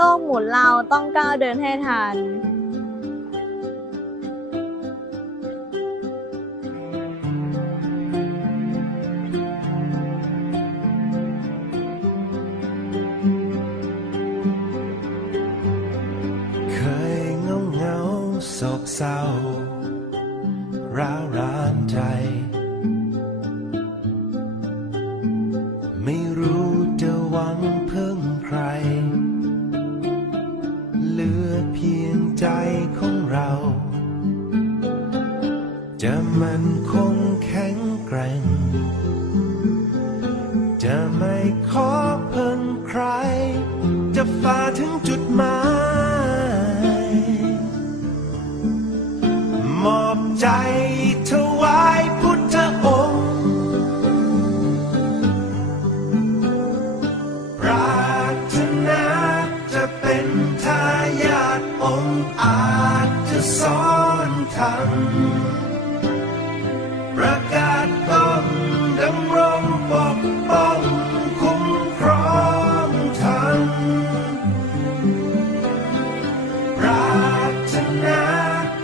โลกหมุนเราต้องก้าวเดินให้ทัน เคยเงาเงาโศกเศร้า ร้าวรานใจ ไม่รู้จะหวัง ใจของเรา จะมันคงแข็งแกร่ง จะไม่ขอเพิ่งใคร จะฝ่าถึงจุดหมายมอบใจถวายพุทธองค์ปรารถนาจะเป็น องค์อาจจะสอนทำประกาศป้องดำรงปกป้องคุ้มครองทันปรารถนา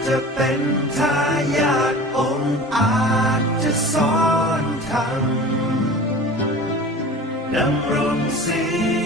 จะเป็นทายาทองค์อาจจะสอนทำดำรงศีล